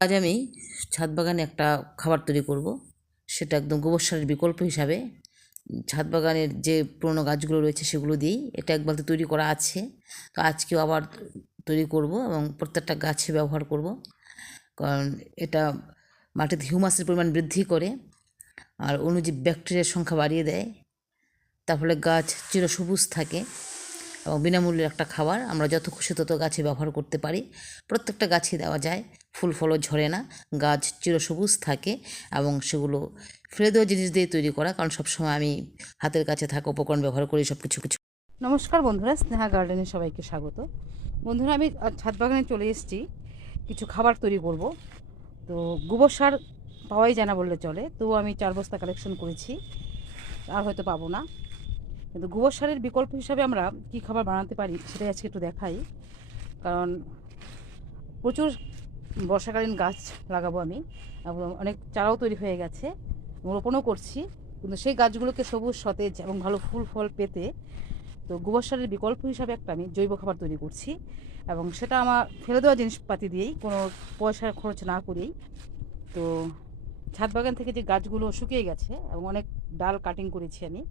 আজ আমি ছাদ বাগানে একটা খাবার তৈরি করব। সেটা একদম গোবর সারের বিকল্প হিসাবে। ছাদ বাগানের যে পুরনো গাছগুলো রয়েছে সেগুলো দিয়েই এটা এক বালতি তৈরি করা আছে। তো আজকেও আবার তৈরি করব এবং প্রত্যেকটা গাছে ব্যবহার করব। কারণ এটা মাটিতে হিউমাসের পরিমাণ বৃদ্ধি করে আর অনুজীব ব্যাকটেরিয়ার সংখ্যা বাড়িয়ে দেয়। তার ফলে গাছ চিরসবুজ থাকে এবং বিনামূল্যের একটা খাবার আমরা যত খুশি তত গাছে ব্যবহার করতে পারি। প্রত্যেকটা গাছে দেওয়া যায়। ফুল ফলও ঝরে না, গাছ চিরসবুজ থাকে এবং সেগুলো ফেলে দেওয়া জিনিস দিয়ে তৈরি করা, কারণ সবসময় আমি হাতের কাছে থাকা উপকরণ ব্যবহার করি, সব কিছু কিছু। নমস্কার বন্ধুরা, স্নেহা গার্ডেনে সবাইকে স্বাগত। বন্ধুরা, আমি ছাদ বাগানে চলে এসেছি, কিছু খাবার তৈরি করব। তো গোবর সার পাওয়াই যায় না বললে চলে তো আমি চার বস্তা কালেকশন করেছি, আর হয়তো পাবো না। কিন্তু গোবর সারের বিকল্প হিসাবে আমরা কি খাবার বানাতে পারি, সেটাই আজকে একটু দেখাই। কারণ প্রচুর বর্ষাকালীন গাছ লাগাবো আমি। অনেক চারাও তৈরি হয়ে গেছে। রোপণও করছি। কিন্তু সেই গাছগুলোকে সবুজ, সতেজ এবং ভালো ফুল, ফল পেতে তো গোবর সারের বিকল্প হিসাবে একটা আমি জৈব খাবার তৈরি করছি। এবং সেটা আমার ফেলে দেওয়া জিনিসপাতি দিয়েই, কোনো পয়সা খরচ না করেই তো ছাদ বাগান থেকে যে গাছগুলো শুকিয়ে গেছে এবং অনেক ডাল কাটিং করেছি আমি।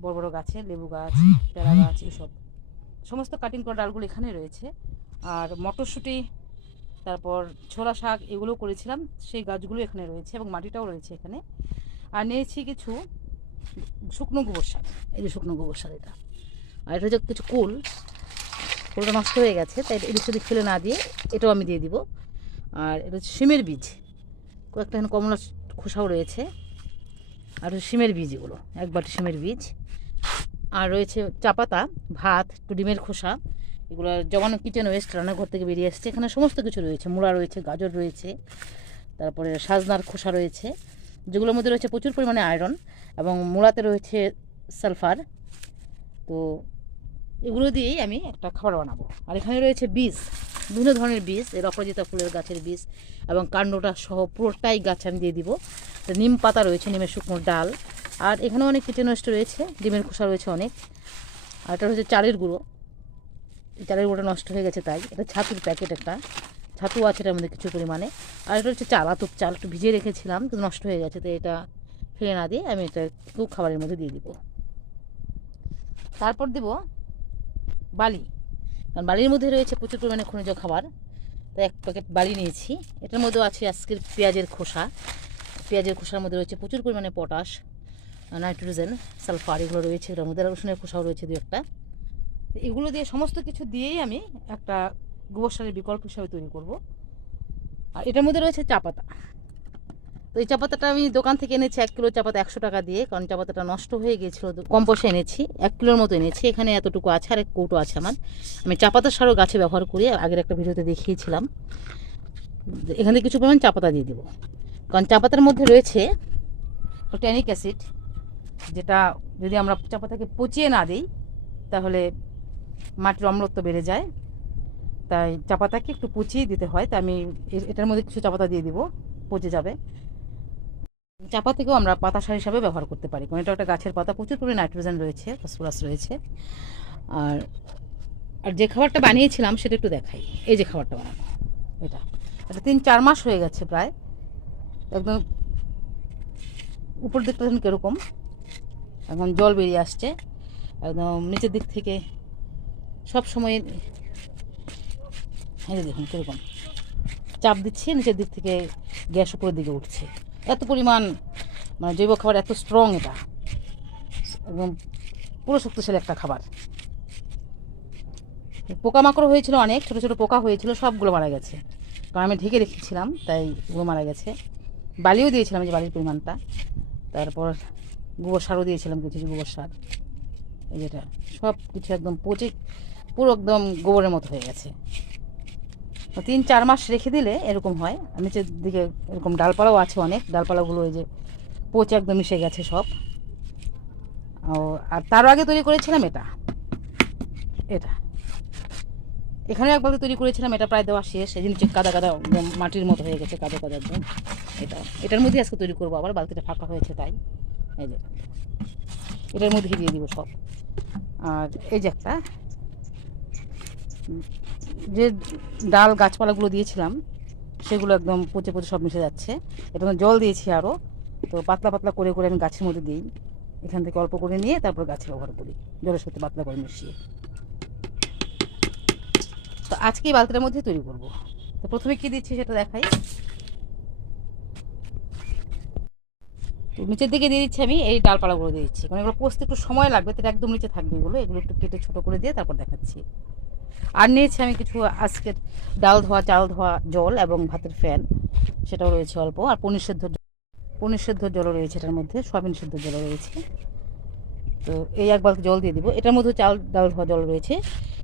বড় বড় গাছে, লেবু গাছ, পেয়ারা গাছ, এসব। সমস্ত কাটিং করা ডালগুলো এখানে রয়েছে। আর মটরশুঁটি তারপর ছোলা শাক এগুলো করেছিলাম, সেই গাছগুলো এখানে রয়েছে এবং মাটিটাও রয়েছে এখানে। আর নিয়েছি কিছু শুকনো গোবর সার, এই যে শুকনো গোবর সার এটা। আর এটা হচ্ছে কিছু কুল, কুলটা নষ্ট হয়ে গেছে, তাই এদিক সেদিক ফেলে না দিয়ে এটাও আমি দিয়ে দিব। আর এটা হচ্ছে শিমের বীজ, কয়েকটা এখানে কমলা খোসাও রয়েছে। আর হচ্ছে শিমের বীজ এগুলো, এক বাটি শিমের বীজ। আর রয়েছে চা পাতা ভাত, একটু ডিমের খোসা। এগুলো জমানো কিচেন ওয়েস্ট রান্নাঘর থেকে বেরিয়ে আসছে। এখানে সমস্ত কিছু রয়েছে। মূলা রয়েছে, গাজর রয়েছে, তারপরে সাজনার খোসা রয়েছে, যেগুলোর মধ্যে রয়েছে প্রচুর পরিমাণে আয়রন এবং মূলাতে রয়েছে সালফার তো এগুলো দিয়েই আমি একটা খাবার বানাবো। আর এখানে রয়েছে বীজ, বিভিন্ন ধরনের বীজ এর অপরাজিতা ফুলের গাছের বীজ এবং কাণ্ডটা সহ পুরোটাই গাছ আমি দিয়ে দিব। নিম পাতা রয়েছে, নিমের শুকনো ডাল। আর এখানে অনেক কিচেন ওয়েস্ট রয়েছে, ডিমের খোসা রয়েছে অনেক। আর এটা হচ্ছে চালের গুঁড়ো। চালের গুঁড়োটা নষ্ট হয়ে গেছে তাই। এটা ছাতুর প্যাকেট একটা। ছাতু আছে এটার মধ্যে কিছু পরিমাণে। আর এটা হচ্ছে চাল আতপ চাল। একটু ভিজিয়ে রেখেছিলাম তো নষ্ট হয়ে গেছে, তো এটা ফেলে না দিয়ে আমি এটা একটু খাবারের মধ্যে দিয়ে দিব। তারপর দেব বালি। কারণ বালির মধ্যে রয়েছে প্রচুর পরিমাণে খনিজ খাবার। তো এক প্যাকেট বালি নিয়েছি। এটার মধ্যেও আছে আজকের পেঁয়াজের খোসা। পেঁয়াজের খোসার মধ্যে রয়েছে প্রচুর পরিমাণে পটাশ, নাইট্রোজেন, সালফার, এগুলো রয়েছে। এটার মধ্যে রসুনের খোসাও রয়েছে দু একটা। এগুলো দিয়ে সমস্ত কিছু দিয়েই আমি একটা গোবর সারের বিকল্প হিসাবে তৈরি করব। আর এটার মধ্যে রয়েছে চা পাতা। তো এই চা পাতাটা আমি দোকান থেকে এনেছি, এক কিলো চা পাতা একশো টাকা দিয়ে, কারণ চা পাতাটা নষ্ট হয়ে গিয়েছিল কম পয়সা এনেছি, এক কিলোর মতো এনেছি। এখানে এতটুকু আছে, আর এক কৌটো আছে আমার। আমি চা পাতার সারও গাছে ব্যবহার করি আগের একটা ভিডিওতে দেখিয়েছিলাম। এখান থেকে কিছু পরিমাণ চা পাতা দিয়ে দেবো। কারণ চা পাতার মধ্যে রয়েছে ট্যানিক অ্যাসিড, যেটা যদি আমরা চা পাতাকে পচিয়ে না দিই, তাহলে মাটির অম্লত্ব বেড়ে যায়। তাই চা পাতাকে একটু পচিয়ে দিতে হয়। তাই আমি এটার মধ্যে কিছু চা পাতা দিয়ে দিব। পচে যাবে। চা পাতাকেও আমরা পাতা সার হিসাবে ব্যবহার করতে পারি। কারণ এটা একটা গাছের পাতা। প্রচুর পরিমাণে নাইট্রোজেন রয়েছে, ফসফরাস রয়েছে। আর আর যে খাবারটা বানিয়েছিলাম সেটা একটু দেখাই। এই যে খাবারটা বানানো এটা। এটা তিন, চার মাস হয়ে গেছে প্রায়। একদম উপর দিকটা দেখুন কীরকম। এখন জল বেরিয়ে আসছে। একদম নিচের দিক থেকে সব সময় এই দেখুন কীরকম চাপ দিচ্ছে, নিচের দিক থেকে গ্যাস উপরের দিকে উঠছে। এত পরিমাণ মানে জৈব খাবার এত স্ট্রং এটা। একদম পুরো শক্তিশালী একটা খাবার। পোকামাকড় হয়েছিল অনেক, ছোটো ছোটো পোকা হয়েছিল, সবগুলো মারা গেছে। কারণ আমি ঢেকে রেখেছিলাম, তাই ওগুলো মারা গেছে। বালিও দিয়েছিলাম যে বালির পরিমাণটা। তারপর গোবর সারও দিয়েছিলাম, কিছু কিছু গোবর সার। এই যেটা সব কিছু একদম পচে পুরো একদম গোবরের মতো হয়ে গেছে। তিন চার মাস রেখে দিলে এরকম হয়। নিচের দিকে এরকম ডালপালাও আছে অনেক। ডালপালাগুলো ওই যে পচে একদম মিশে গেছে সব। ও, আর তারও আগে তৈরি করেছিলাম এটা। এটা। এখানে একবার তৈরি করেছিলাম, এটা প্রায় দেওয়া শেষ। এই নিচে কাদা কাদা একদম মাটির মতো হয়ে গেছে, কাদা কাদা একদম। এটা, এটার মধ্যে আজকে তৈরি করব আবার, বালতিটা ফাঁকা হয়েছে তাই। এই যে, এটার মধ্যে দিয়ে দিব সব। আর এই যে একটা যে ডাল গাছপালাগুলো দিয়েছিলাম, সেগুলো একদম পচে পচে সব মিশে যাচ্ছে। এটা জল দিয়েছি আরও তো পাতলা পাতলা করে করে আমি গাছের মধ্যে দিই। এখান থেকে অল্প করে নিয়ে তারপর গাছে ব্যবহার করি। জলের সাথে পাতলা করে মিশিয়ে। তো আজকে এই বালতিটার মধ্যে তৈরি করব। তো প্রথমে কি দিচ্ছি সেটা দেখাই। নিচের দিকে দিয়ে দিচ্ছি আমি এই ডালপালাগুলো দিয়ে দিচ্ছি। কারণ এগুলো পোস্তে একটু সময় লাগবে, তো একদম নিচে থাকবে এগুলো এগুলো একটু কেটে ছোটো করে দিয়ে তারপর দেখাচ্ছি। আর নিয়েছি আমি কিছু আজকে ডাল ধোয়া, চাল ধোয়া, জল এবং ভাতের ফ্যান। সেটাও রয়েছে অল্প। আর পনির সেদ্ধ পনির সেদ্ধ জলও রয়েছে এটার মধ্যে, সয়াবিন সেদ্ধ জলও রয়েছে। তো এই এক বালতি জল দিয়ে দিব। এটার মধ্যে চাল, ডাল ধোয়া জল রয়েছে।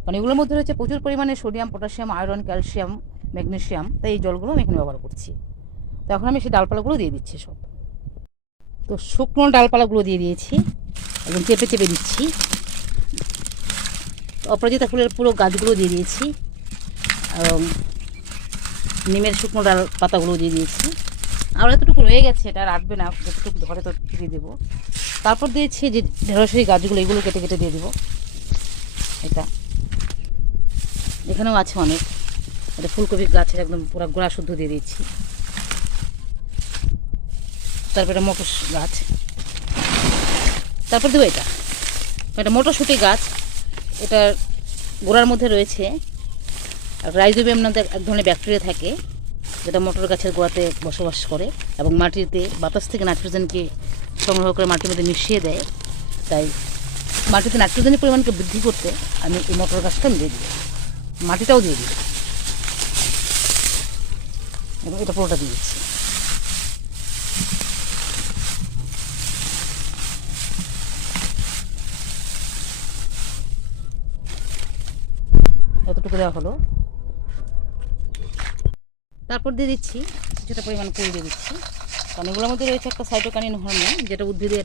মানে এগুলোর মধ্যে রয়েছে প্রচুর পরিমাণে sodium, potassium, iron, calcium, magnesium. তাই এই জলগুলো আমি এখানে ব্যবহার করছি। তো এখন আমি সেই ডালপালাগুলো দিয়ে দিচ্ছি সব। তো শুকনো ডালপালাগুলো দিয়ে দিয়েছি। এবং চেপে চেপে দিচ্ছি। অপরাজিতা ফুলের পুরো গাছগুলো দিয়ে দিয়েছি। এবং নিমের শুকনো ডাল পাতাগুলো দিয়ে দিয়েছি। আর এতটুকু রয়ে গেছে, এটা রাখবে না, যতটুকু ধরে ততটুকু দিয়ে দেবো। তারপর দিয়েছি যে ঢেঁড়সের গাছগুলো, এগুলো কেটে কেটে দিয়ে দেবো। এটা। এখানেও আছে অনেক। এটা ফুলকপির গাছের একদম পুরো গোড়া শুদ্ধ দিয়ে দিচ্ছি তারপরে মটর গাছ। তারপর দেবো এটা। এটা মটরশুঁটি গাছ। এটার গোড়ার মধ্যে রয়েছে। রাইজোবিয়াম নামে এক ধরনের ব্যাকটেরিয়া থাকে, যেটা মটর গাছের গোড়াতে বসবাস করে এবং মাটিতে বাতাস থেকে নাইট্রোজেনকে সংগ্রহ করে মাটির মধ্যে মিশিয়ে দেয়। তাই মাটিতে নাইট্রোজেনের পরিমাণকে বৃদ্ধি করতে আমি এই মটর গাছটা দিয়ে দিই। মাটিটাও দিয়ে দিই। এবং এটা পুরোটা দিয়ে এতটুকু দেওয়া হলো? তারপর দিয়ে দিচ্ছি কিছুটা পরিমাণ করে দিয়ে দিচ্ছি। কারণ এগুলোর মধ্যে রয়েছে একটা সাইটোকানিন হরমোন যেটা উদ্ভিদের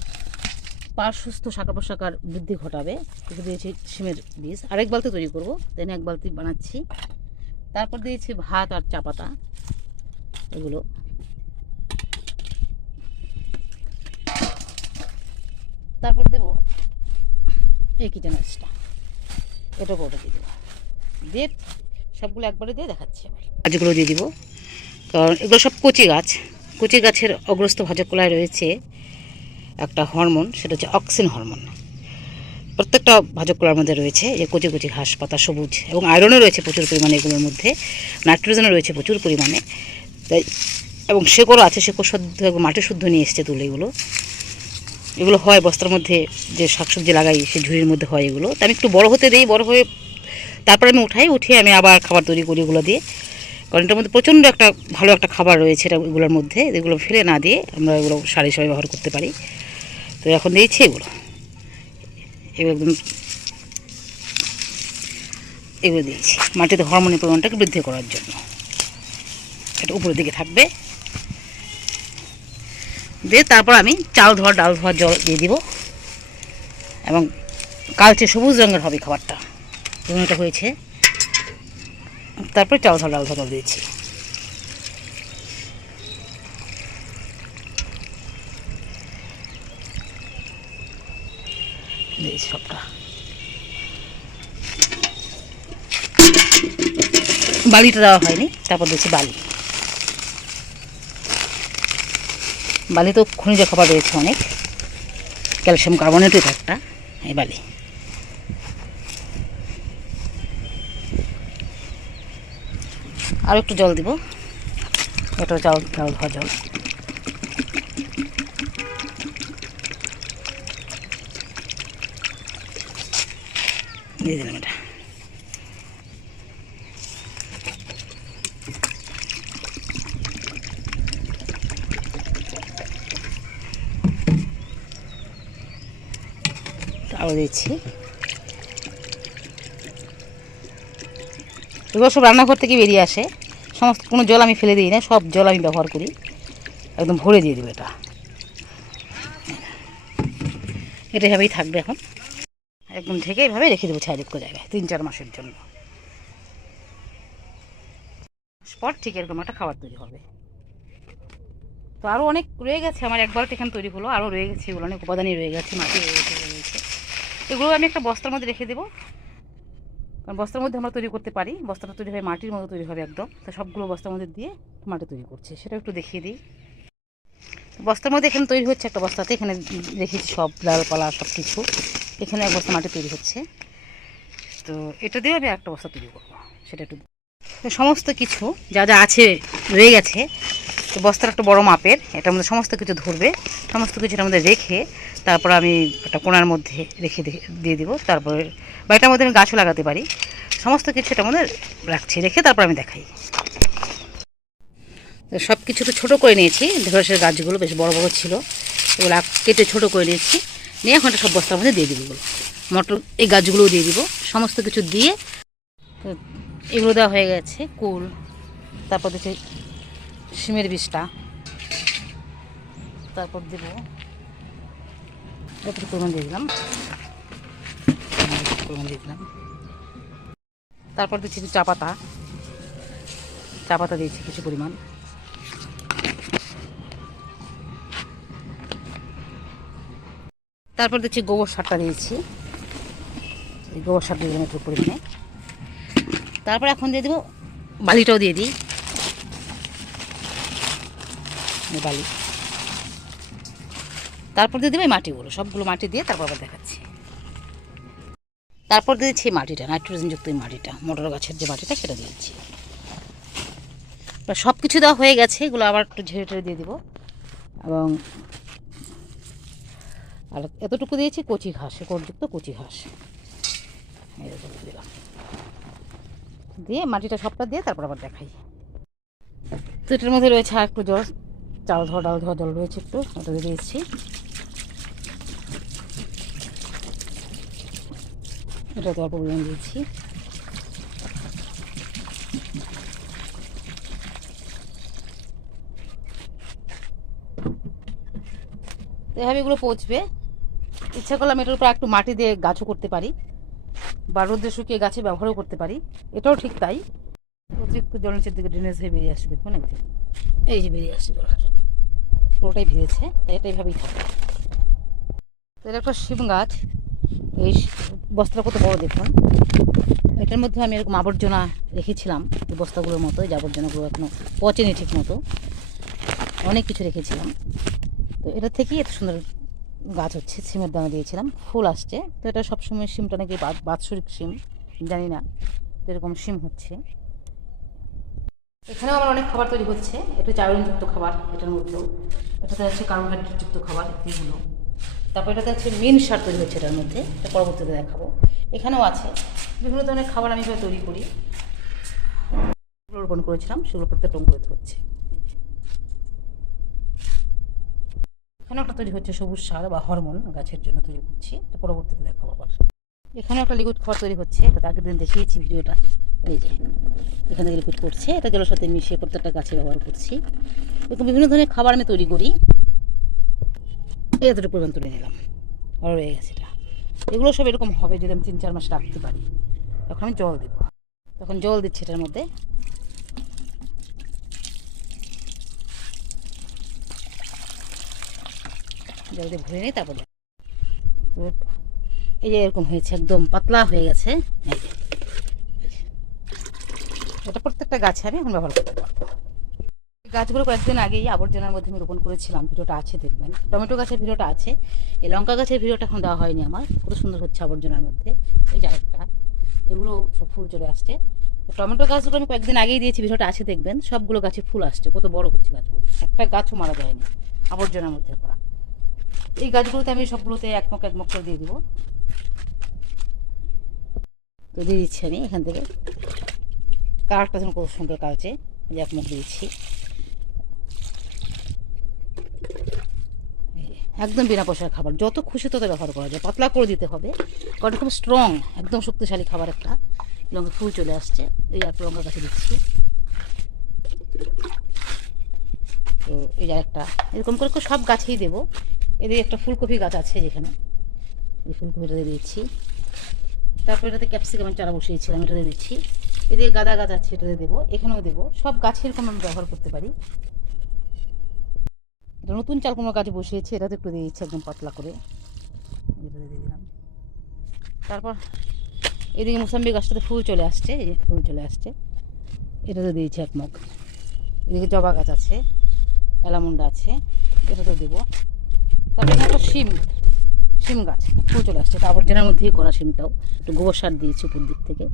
পার্শ্বস্থ শাখা প্রশাখার বৃদ্ধি ঘটাবে। এটা দিয়েছি সিমের বীজ। আরেক বালতি তৈরি করব দেন এক বালতি বানাচ্ছি। তারপর দিয়েছি ভাত আর চা পাতা। এগুলো। তারপর দেবো, এই কিচেন এটা ওটা দিয়ে দেবো। দিয়ে সবগুলো একবারে দিয়ে দেখাচ্ছি আবার। গাছগুলো দিয়ে দিব। কারণ এগুলো সব কচি গাছ। কচি গাছের অগ্রস্ত ভাজকলায় রয়েছে একটা হরমোন, সেটা হচ্ছে অক্সিন হরমোন। প্রত্যেকটা ভাজকলার মধ্যে রয়েছে যে কচি কচি ঘাস, পাতা, সবুজ এবং আয়রনও রয়েছে প্রচুর পরিমাণে এগুলোর মধ্যে। নাইট্রোজেনও রয়েছে প্রচুর পরিমাণে। তাই এবং শেকড়ও আছে, শেকড় শুদ্ধ এবং মাটি শুদ্ধ নিয়ে এসছে তুলে এগুলো। এগুলো হয় বস্তার মধ্যে যে শাকসবজি লাগাই সে ঝুড়ির মধ্যে হয় এগুলো। তা আমি একটু বড় হতে দিই, বড় হয়ে তারপরে আমি উঠাই উঠে আমি আবার খাবার তৈরি করি এগুলো দিয়ে। কারণ এটার মধ্যে প্রচণ্ড একটা ভালো একটা খাবার রয়েছে এটা, এগুলোর মধ্যে। এগুলো ফেলে না দিয়ে আমরা এগুলো সারি হিসাবে ব্যবহার করতে পারি। তো এখন দিয়েছি এগুলো। এগুলো একদম এগুলো দিয়েছি। মাটিতে হরমোনের পরিমাণটাকে বৃদ্ধি করার জন্য। এটা উপরের দিকে থাকবে। দিয়ে তারপর আমি চাল ধোয়া, ডাল ধোয়া জল দিয়ে দিব। এবং কালচে সবুজ রঙের হবে খাবারটা। এবং এটা হয়েছে। তারপরে ধোয়া ডাল ধোয়া দিয়েছি। দিয়েছি সবটা। বালিটা দেওয়া হয়নি, তারপর দিয়েছি বালি। বালি তো খনিজ খাবার রয়েছে অনেক। ক্যালসিয়াম কার্বনেটের একটা, এই বালি। আর একটু জল দিব। এটা চাল চাল ধোয়া জল দিয়ে দিলাম এটা। দিচ্ছি। এগুলো সব রান্নাঘর থেকে বেরিয়ে আসে। সমস্ত, কোনো জল আমি ফেলে দিই না, সব জল আমি ব্যবহার করি। একদম ভরে দিয়ে দেবো এটা। এটা এভাবেই থাকবে এখন। একদম ঢেকে এভাবে রেখে দেবো ছায়াযুক্ত জায়গায়, তিন চার মাসের জন্য। স্পট ঠিক এরকম একটা খাবার তৈরি হবে। তো আরও অনেক রয়ে গেছে, আমার একবার এখানে তৈরি হলো আরও রয়ে গেছে, এগুলো অনেক উপাদানই রয়ে গেছে, মাটি রয়ে গেছে। রয়েছে এগুলো আমি একটা বস্তার মধ্যে রেখে দেবো। কারণ বস্তার মধ্যে আমরা তৈরি করতে পারি, বস্তাটা তৈরি হয় মাটির মতো তৈরি হবে একদম। তো সবগুলো বস্তার মধ্যে দিয়ে মাটি তৈরি করছে, সেটা একটু দেখিয়ে দিই। বস্তার মধ্যে এখানে তৈরি হচ্ছে একটা বস্তাতে, এখানে রেখেছি সব ডালপালা সব কিছু এখানে এক বস্তা মাটি তৈরি হচ্ছে। তো এটা দিয়ে আমি একটা বস্তা তৈরি করব, সেটা একটু সমস্ত কিছু যা যা আছে রয়ে গেছে, তো বস্তার একটা বড় মাপের, এটার মধ্যে সমস্ত কিছু ধরবে, সমস্ত কিছু এটার মধ্যে রেখে তারপর আমি একটা কোণার মধ্যে রেখে দিয়ে- দিব, তারপরে বা এটার মধ্যে আমি গাছও লাগাতে পারি, সমস্ত কিছু এটার মধ্যে রাখছি, রেখে তারপর আমি দেখাই। সব কিছু তো ছোটো করে নিয়েছি ঢেঁড়সের গাছগুলো বেশ বড় বড় ছিল, এগুলো কেটে ছোটো করে নিয়েছি, নিয়ে এখন সব বস্তার মধ্যে দিয়ে দিব মটর এই গাছগুলোও দিয়ে দিব, সমস্ত কিছু দিয়ে এগুলো দেওয়া হয়ে গেছে, কুল, তারপর দিচ্ছে সিমের বীজটা, তারপর দেব এতটুকু পরিমাণ দিয়ে দিলাম। পরিমাণ দিয়ে দিলাম। তারপর দিচ্ছি চা পাতা। চা পাতা দিয়েছি কিছু পরিমাণ। তারপর দিচ্ছি গোবর সারটা দিয়েছি। এই গোবর সার দিয়ে দিলাম একটু পরিমাণে। তারপর এখন দিয়ে দেবো বালিটাও দিয়ে দিই। বালি। তারপর দিয়ে দেবো এই মাটিগুলো, সবগুলো মাটি দিয়ে তারপর আবার দেখাচ্ছি। তারপর দিয়েছি এই মাটিটা, নাইট্রোজেনযুক্ত এই মাটিটা, মটর গাছের যে মাটিটা সেটা দিয়েছি সব কিছু দেওয়া হয়ে গেছে, এগুলো আবার একটু ঝেড়ে টেড়ে দিয়ে দিব। এবং আর এতটুকু দিয়েছি কচি ঘাস শেকড়যুক্ত কচি ঘাস। দিলাম। দিয়ে, মাটিটা সবটা দিয়ে তারপর আবার দেখাই। তো এটার মধ্যে রয়েছে আর একটু জল, চাল ধোয়া, ডাল ধোয়া জল রয়েছে একটু, ওটা দিয়ে দিয়েছি। এটা তো অল্প পরিমাণ দিয়েছি। এভাবে এগুলো পচবে। ইচ্ছা করলাম এটার উপর একটু মাটি দিয়ে গাছও করতে পারি। বা রোদে শুকিয়ে গাছে ব্যবহারও করতে পারি। এটাও ঠিক তাই। অতিরিক্ত জল নিচের দিকে ড্রেনেজ হয়ে বেরিয়ে আসছে দেখুন যে। এই যে বেরিয়ে আসছে জল পুরোটাই ভিজেছে, তাই এটা এইভাবেই থাকে। এটা একটা শিম গাছ, এই বস্তাটা কত বড় দেখুন। এটার মধ্যে আমি এরকম আবর্জনা রেখেছিলাম, এই বস্তাগুলোর মতো, এই আবর্জনাগুলো এখনও পচেনি ঠিক মতো অনেক কিছু রেখেছিলাম। তো এটা থেকেই এত সুন্দর গাছ হচ্ছে, সিমের দানা দিয়েছিলাম, ফুল আসছে। তো এটা সবসময় সিমটা নাকি বাৎসরিক সিম, জানি না, তো এরকম সিম হচ্ছে। এখানেও আমার অনেক খাবার তৈরি হচ্ছে, এটা চাউলযুক্ত খাবার, এটার মধ্যেও। এটাতে আছে কার্বোহাইড্রেটযুক্ত খাবার, এগুলো। তারপর এটাতে হচ্ছে মিন সার তৈরি হচ্ছে এটার মধ্যে, এটা পরবর্তীতে দেখাবো। এখানেও আছে, বিভিন্ন ধরনের খাবার আমি তৈরি করি। রোপণ করেছিলাম, সেগুলো প্রত্যেকটা অঙ্কুরিত হচ্ছে। এখানে একটা তৈরি হচ্ছে সবুজ সার বা হরমোন গাছের জন্য তৈরি করছি। এটা পরবর্তীতে দেখাবো আবার। এখানে একটা লিকুইড খাবার তৈরি হচ্ছে। এটা আগের দিন দেখিয়েছি ভিডিওটা। এই যে, এখানে লিকুইড করছে। এটা জলের সাথে মিশিয়ে প্রত্যেকটা গাছে ব্যবহার করছি। এরকম বিভিন্ন ধরনের খাবার আমি তৈরি করি। এতটুকু পরিমাণ তুলে নিলাম। আর রয়ে গেছে এটা। এগুলো সব এরকম হবে যদি আমি তিন চার মাস রাখতে পারি। তখন আমি জল দেবো। তখন জল দিচ্ছি এটার মধ্যে। জল দিয়ে ভরে নিই, তারপর। এই যে এরকম হয়েছে, একদম পাতলা হয়ে গেছে। এটা প্রত্যেকটা গাছে আমি এখন ব্যবহার করতে পারব। গাছগুলো কয়েকদিন আগেই আবর্জনার মধ্যে আমি রোপণ করেছিলাম, ভিডিওটা আছে দেখবেন। টমেটো গাছের ভিডিওটা আছে, এই লঙ্কা গাছের ভিডিওটা এখন দেওয়া হয়নি আমার কত সুন্দর হচ্ছে আবর্জনার মধ্যে। এই যে এগুলো সব ফুল চলে আসছে। টমেটো গাছগুলো আমি কয়েকদিন আগেই দিয়েছি, ভিডিওটা আছে দেখবেন, সবগুলো গাছে ফুল আসছে, কত বড় হচ্ছে গাছগুলো। একটা গাছও মারা যায়নি, আবর্জনার মধ্যে করা এই গাছগুলোতে আমি সবগুলোতে একমক একমক করে দিয়ে দিব। তো দিয়ে দিচ্ছি আমি এখান থেকে। কালারটা যেন কত সুন্দর কালচে। যে একমক দিয়েছি একদম বিনা পয়সার খাবার। যত খুশি তত ব্যবহার করা যায়। পাতলা করে দিতে হবে। কারণ খুব স্ট্রং একদম শক্তিশালী খাবার একটা। লঙ্কা ফুল চলে আসছে। এই একটা লঙ্কা গাছে দিচ্ছি। তো এই যে একটা এরকম করে করে সব গাছেই দেবো। এদিকে একটা ফুলকপি গাছ আছে যেখানে। এই ফুলকপিটা দিয়ে দিচ্ছি। তারপর এটাতে ক্যাপসিকামের চারা বসিয়েছিলাম এটা দিয়ে দিচ্ছি। এদিকে গাদা গাছ আছে, এটাতে দেবো, এখানেও দেবো। সব গাছের কোনো আমি ব্যবহার করতে পারি। নতুন চাল কুমড়ো গাছ বসিয়েছি, এটাতে একটু দিয়ে দিচ্ছি একদম পাতলা করে। এটাতে দিয়ে দিলাম। তারপর এদিকে মোসাম্বি গাছটাতে ফুল চলে আসছে, এই যে ফুল চলে আসছে। এটাতে দিয়েছি এক মগ। এদিকে জবা গাছ আছে এলামুন্ডা আছে, এটাতেও দেবো। তারপরে একটা শিম শিম গাছ, ফুল চলে আসছে। তা আবর্জনার মধ্যেই করা শিমটাও। একটু গোবর সার দিয়েছি উপর দিক থেকে।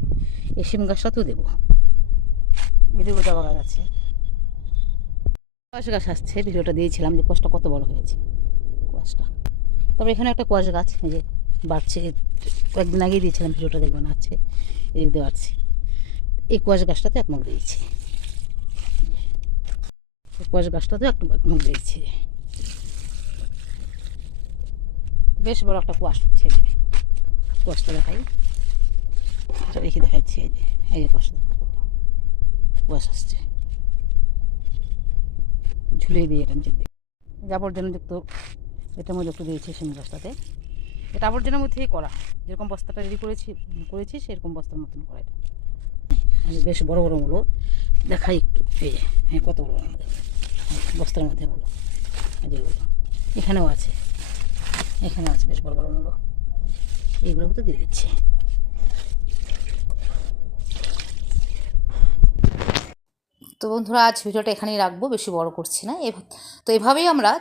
এই শিম গাছটা তো দেবো। এদিকেও জবা গাছ আছে। কোয়াশ গাছ আসছে, ভিডিওটা দিয়েছিলাম যে কোয়াশটা কত বড় হয়েছে, কোয়াশটা। তবে এখানে একটা কোয়াশ গাছ, এই যে বাড়ছে। কয়েকদিন আগেই দিয়েছিলাম, ভিডিওটা দেখবেন আছে। এদিক দিয়ে বাড়ছে। এই কোয়াশ গাছটাতে এক মুখ দিয়েছি। কোয়াশ গাছটাতেও একটু এক মুখ দিয়েছি। বেশ বড় একটা কুয়াশ হচ্ছে। কুয়াশটা দেখাই। এটা রেখে দেখাচ্ছি এই যে এই যে কুয়াশটা কত কুয়াশ আসছে। ঝুলিয়ে দিয়ে এটা নিচের দিকে। এই যে আবর্জনাযুক্ত এটার মধ্যে একটু দিয়েছি শিম বস্তাতে এটা আবর্জনার মধ্যেই করা। যেরকম বস্তাটা রেডি করেছি করেছি সেরকম বস্তার মতন করা এটা। বেশ বড় বড় মূলো। দেখাই একটু। এই যে হ্যাঁ কত বড় হ্যাঁ, বস্তার মধ্যে মূলো। এই যে এগুলো। এখানেও আছে। এখানে আছে, বেশ বড় বড় মূলো। এইগুলোর মধ্যে দিয়ে দিচ্ছি। তো বন্ধুরা, আজ ভিডিওটা এখানেই রাখব, বেশি বড় করছি না। তো এভাবেই আমরা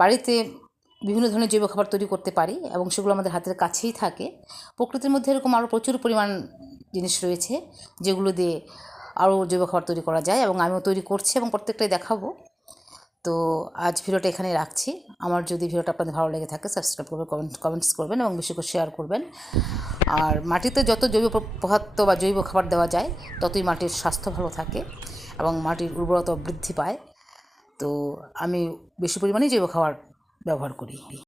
বাড়িতে বিভিন্ন ধরনের জৈব খাবার তৈরি করতে পারি এবং সেগুলো আমাদের হাতের কাছেই থাকে। প্রকৃতির মধ্যে এরকম আরও প্রচুর পরিমাণ জিনিস রয়েছে যেগুলো দিয়ে আরও জৈব খাবার তৈরি করা যায় এবং আমিও তৈরি করছি এবং প্রত্যেকটাই দেখাবো। তো আজ ভিডিওটা এখানে রাখছি। আমার যদি ভিডিওটা আপনাদের ভালো লেগে থাকে সাবস্ক্রাইব করবেন কমেন্ট কমেন্টস করবেন এবং বেশি করে শেয়ার করবেন। আর মাটিতে যত জৈব পদার্থ বা জৈব খাবার দেওয়া যায়, ততই মাটির স্বাস্থ্য ভালো থাকে এবং মাটির উর্বরতা বৃদ্ধি পায়। তো আমি বেশি পরিমাণেই জৈব খাবার ব্যবহার করি।